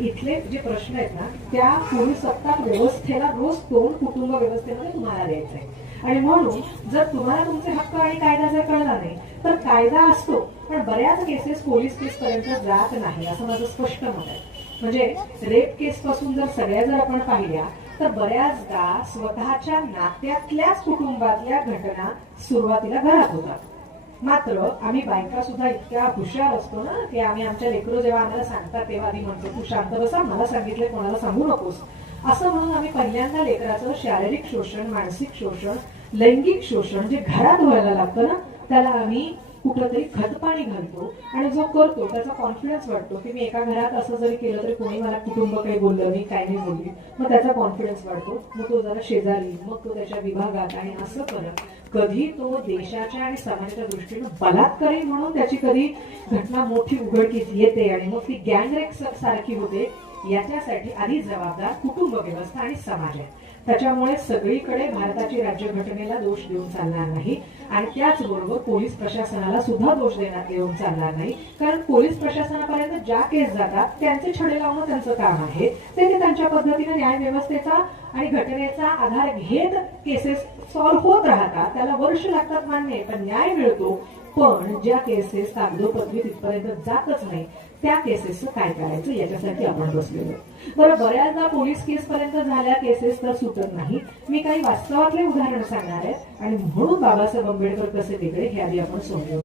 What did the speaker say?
आणि इथले जे प्रश्न आहेत ना त्या पोलीस सत्ताक व्यवस्थेला रोज तोंड कुटुंब व्यवस्थेमध्ये तुम्हाला द्यायचं आहे. आणि म्हणून जर तुम्हाला तुमचे हक्क आणि कायदा जर कळला नाही तर कायदा असतो पण बऱ्याच केसेस पोलीस केस पर्यंत जात नाही असं माझं स्पष्ट मत आहे. म्हणजे रेप केस पासून जर सगळ्या जर आपण पाहिल्या तर बऱ्याचदा स्वतःच्या नात्यातल्याच कुटुंबातल्या घटना सुरुवातीला घरात होतात. मात्र आम्ही बायका सुद्धा इतक्या हुशार असतो ना की आम्ही आमच्या लेकरं जेव्हा आम्हाला सांगतात तेव्हा आधी म्हणतो तू शांत बसा, मला सांगितलंय कोणाला सांगू नकोस असं म्हणून आम्ही पहिल्यांदा लेकराचं शारीरिक शोषण, मानसिक शोषण, लैंगिक शोषण जे घरात व्हायला लागतं ना त्याला आम्ही कुठंतरी खतपाणी घालतो आणि जो करतो त्याचा कॉन्फिडन्स वाटतो की मी एका घरात असं जरी केलं तरी कोणी मला कुटुंब काही बोललं नाही, काही नाही बोलली, मग त्याचा कॉन्फिडन्स वाढतो, मग तो जरा शेजारी, मग तो त्याच्या विभागात आणि असं करत कधी तो देशाच्या आणि समाजाच्या दृष्टीनं बलात्कारी म्हणून त्याची कधी घटना मोठी उघडकीस येते आणि मग ती गँगरेप सारखी होते. याच्यासाठी आधी जबाबदार कुटुंब व्यवस्था आणि समाज आहे. त्याच्यामुळे सगळीकडे भारताची राज्यघटनेला दोष देऊन चालणार नाही आणि त्याचबरोबर पोलीस प्रशासनाला सुद्धा दोष देऊन चालणार नाही. कारण पोलीस प्रशासनापर्यंत ज्या केस जातात त्यांचे छडे लावणं त्यांचं काम आहे. ते त्यांच्या पद्धतीने न्याय व्यवस्थेचा आणि घटनेचा आधार घेत केसेस सॉल्व्ह होत राहतात. त्याला वर्ष लागतात मान्य पण न्याय मिळतो. पण ज्या केसेस कागदोपत्री तिथपर्यंत जातच नाही त्या केसेसचं काय करायचं याच्यासाठी आपण बसलेलो. बरं, बऱ्याचदा पोलीस केस पर्यंत झाल्या केसेस तर सुटत नाही. मी काही वास्तवातले उदाहरण सांगणार आहे आणि म्हणून बाबासाहेब आंबेडकर कसे वेगळे हे आधी आपण समजू.